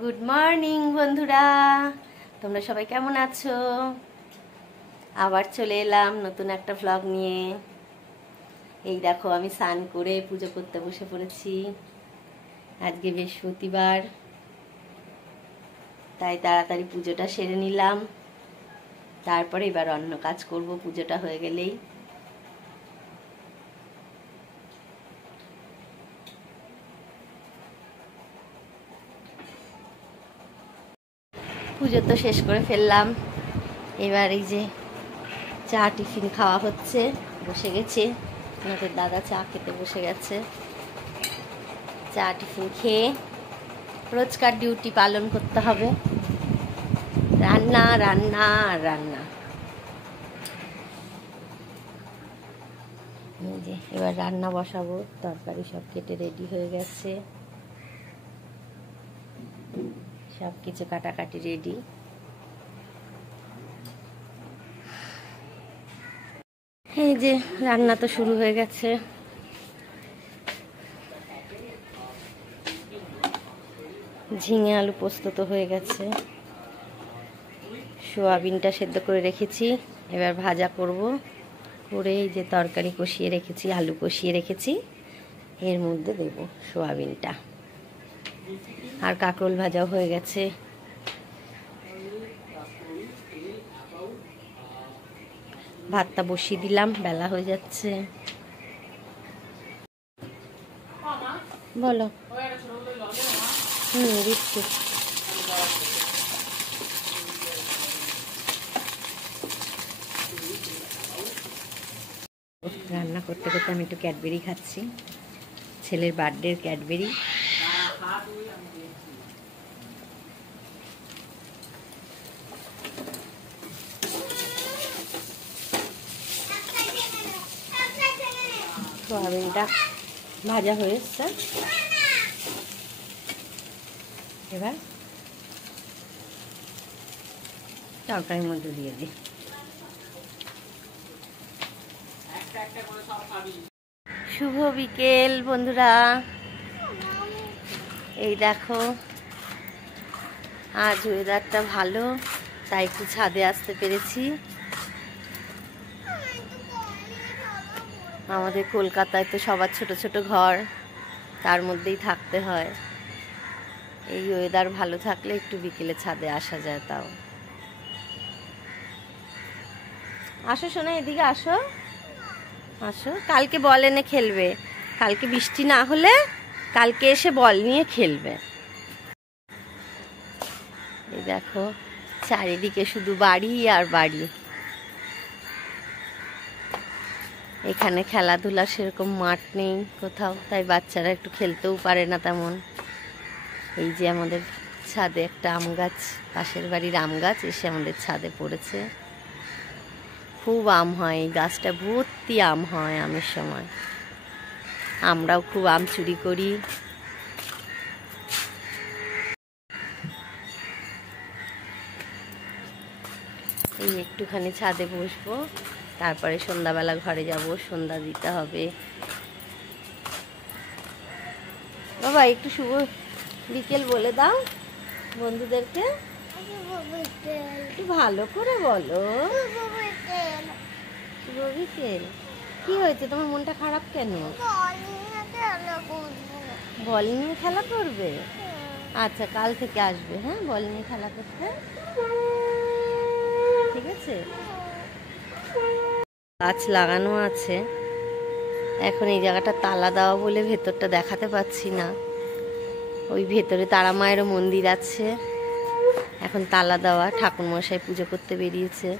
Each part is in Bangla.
গুড মর্নিং বন্ধুরা, তোমরা সবাই কেমন আছো? আবার চলে এলাম নতুন একটা ভ্লগ নিয়ে। এই দেখো আমি স্নান করে পুজো করতে বসে পড়েছি। আজকে বৃহস্পতিবার, তাই তাড়াতাড়ি পুজোটা সেরে নিলাম। তারপরে এবার অন্য কাজ করব পুজোটা হয়ে গেলেই। পুজো তো শেষ করে ফেললাম। এবার এই যে চা টিফিন খাওয়া হচ্ছে, বসে গেছে আমাদের দাদা, চা খেতে বসে গেছে। চা টিফিন খেয়ে রোজকার ডিউটি পালন করতে হবে, রান্না রান্না আর রান্না। এই যে এবার রান্না বসাবো, তরকারি সব কেটে রেডি হয়ে গেছে, সব কিছু কাটাকাটি রেডি। এই যে রান্না তো শুরু হয়ে গেছে। ঝিঙে আলু পোস্ত তো হয়ে গেছে, সোয়াবিনটা সেদ্ধ করে রেখেছি, এবার ভাজা করব। করে এই যে তরকারি কষিয়ে রেখেছি, আলু কষিয়ে রেখেছি, এর মধ্যে দেব সোয়াবিনটা। আর কাঁকরোল ভাজাও হয়ে গেছে। ভাতটা বসিয়ে দিলাম, বেলা হয়ে যাচ্ছে। বলো। দিচ্ছি। রান্না করতে করতে আমি একটু ক্যাডবেরি খাচ্ছি, ছেলের বার্থডের ক্যাডবেরি। সোয়াবিনটা ভাজা হয়ে এসছে, এবার তরকারির মধ্যে দিয়ে দিই। শুভ বিকেল বন্ধুরা, এই দেখো আজ ওয়েদারটা ভালো, তাই একটু ছাদে আসতে পেরেছি। আমাদের কলকাতায় তো সবার ছোট ছোট ঘর, তার মধ্যেই থাকতে হয়। এই ওয়েদার ভালো থাকলে একটু বিকেলে ছাদে আসা যায়। তাও আসো শোনা, এদিকে আসো আসো। কালকে বল এনে খেলবে, কালকে বৃষ্টি না হলে কালকে এসে বল নিয়ে খেলবে। এই দেখো চারিদিকে শুধু বাড়ি আর বাড়ি। এখানে খেলাধুলা সেরকম মাঠ নেই কোথাও, তাই বাচ্চারা একটু খেলতেও পারে না তেমন। এই যে আমাদের ছাদে একটা আম গাছ, পাশের বাড়ির আম গাছ এসে আমাদের ছাদে পড়েছে। খুব আম হয়, এই গাছটা ভর্তি আম হয় আমের সময়। আমরাও খুব আম চুরি করি। এই একটুখানি ছাদে বসবো, তারপরে সন্ধ্যাবেলা ঘরে যাব, সন্ধ্যা দিতে হবে। বাবা একটু শুভ বিকেল বলে দাও বন্ধুদেরকে, একটু ভালো করে বলো। শুভ বিকেল। কি হয়েছে, তোমার মনটা খারাপ কেন? বল নিয়ে খেলা করবে? আচ্ছা কাল থেকে আসবে, হ্যাঁ বল নিয়ে খেলা করতে, ঠিক আছে। গাছ লাগানো আছে, এখন এই জায়গাটা তালা দেওয়া বলে ভেতরটা দেখাতে পাচ্ছি না। ওই ভেতরে তারা মায়েরও মন্দির আছে, এখন তালা দেওয়া। ঠাকুরমশাই পুজো করতে বেরিয়েছে।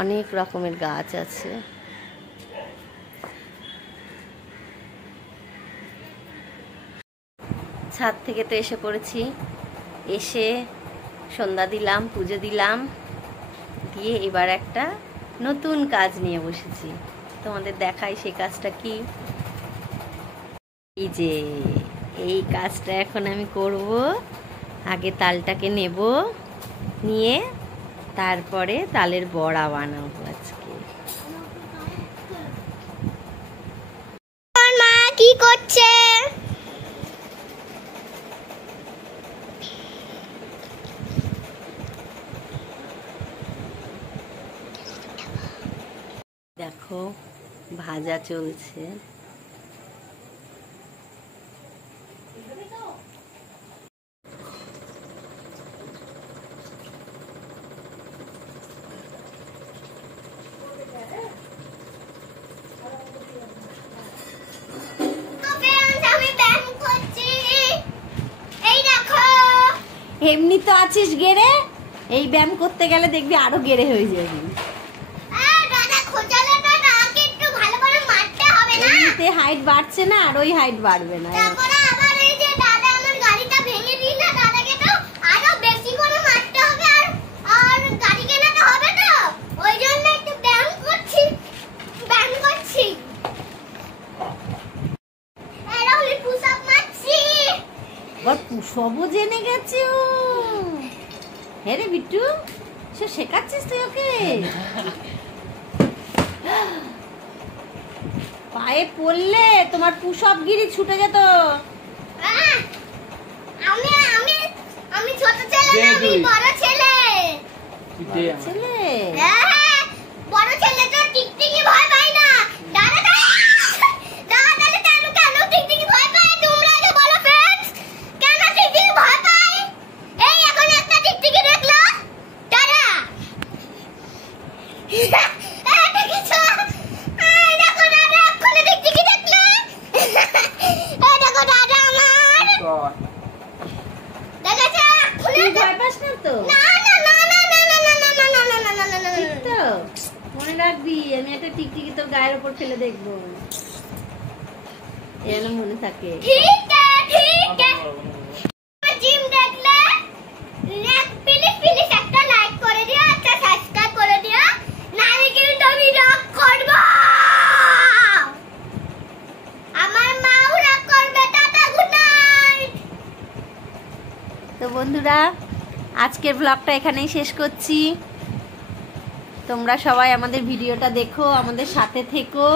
অনেক রকমের গাছ আছে। ছাদ থেকে তো এসে পড়েছি, এসে সন্ধ্যা দিলাম, পুজো দিলাম, দিয়ে এবার একটা নতুন কাজ নিয়ে বসেছি। তোমাদের দেখাই সেই কাজটা কি। এই যে এই কাজটা এখন আমি করব। আগে তালটাকে নেব, নিয়ে তারপরে তালের বড়া বানাবো আজকে। মা কি করছে? দেখো ভাজা চলছে। এমনি তো আছিস গেরে, এই ব্যায়াম করতে গেলে দেখবি আরো গেরে হয়ে যাবি। এমনিতে হাইট বাড়ছে না, আর ওই হাইট বাড়বে না। সবও জেনে গেছে ও। হ্যাঁ রে বিট্টু, সে শেখাচ্ছিস তুই ওকে? পায়ে পড়লে তোমার পুষপ গিরি ছুটে যেত। আমি ছোট ছেলে, আমি বড় ছেলে। ছেলে বড় ছেলে তো টিকটিকি ভয় পায় না। দাদা দাদা কেন টিকটিকি ভয় পায়? তোমরা আগে বলো ফ্রেন্ডস, কেন টিকটিকি ভয় পায়? এই এখন একটা টিকটিকি দেখলো দাদা। এটা কিছু এই দেখো দাদা, এখন টিকটিকি দেখলো। এই দেখো দাদা আমার দেখেছে, খুলে ভয় পাস না তো? না না না না না না না না না না না না না না। তো মনে রাখবি, আমি একটা টিকটিকি তোর গায়ের উপর ফেলে দেখবো, যেন মনে থাকে। ঠিক আছে ঠিক আছে। জিম দেখলে প্লিজ একটা লাইক করে দিও, একটা সাবস্ক্রাইব করে দিও, নালে কিন্তু আমি রাগ করব। আমার মাও রাগ করবে। Tata, good night. তো বন্ধুরা, আজকের ব্লগটা এখানেই শেষ করছি। তোমরা সবাই আমাদের ভিডিওটা দেখো, আমাদের সাথে থেকো।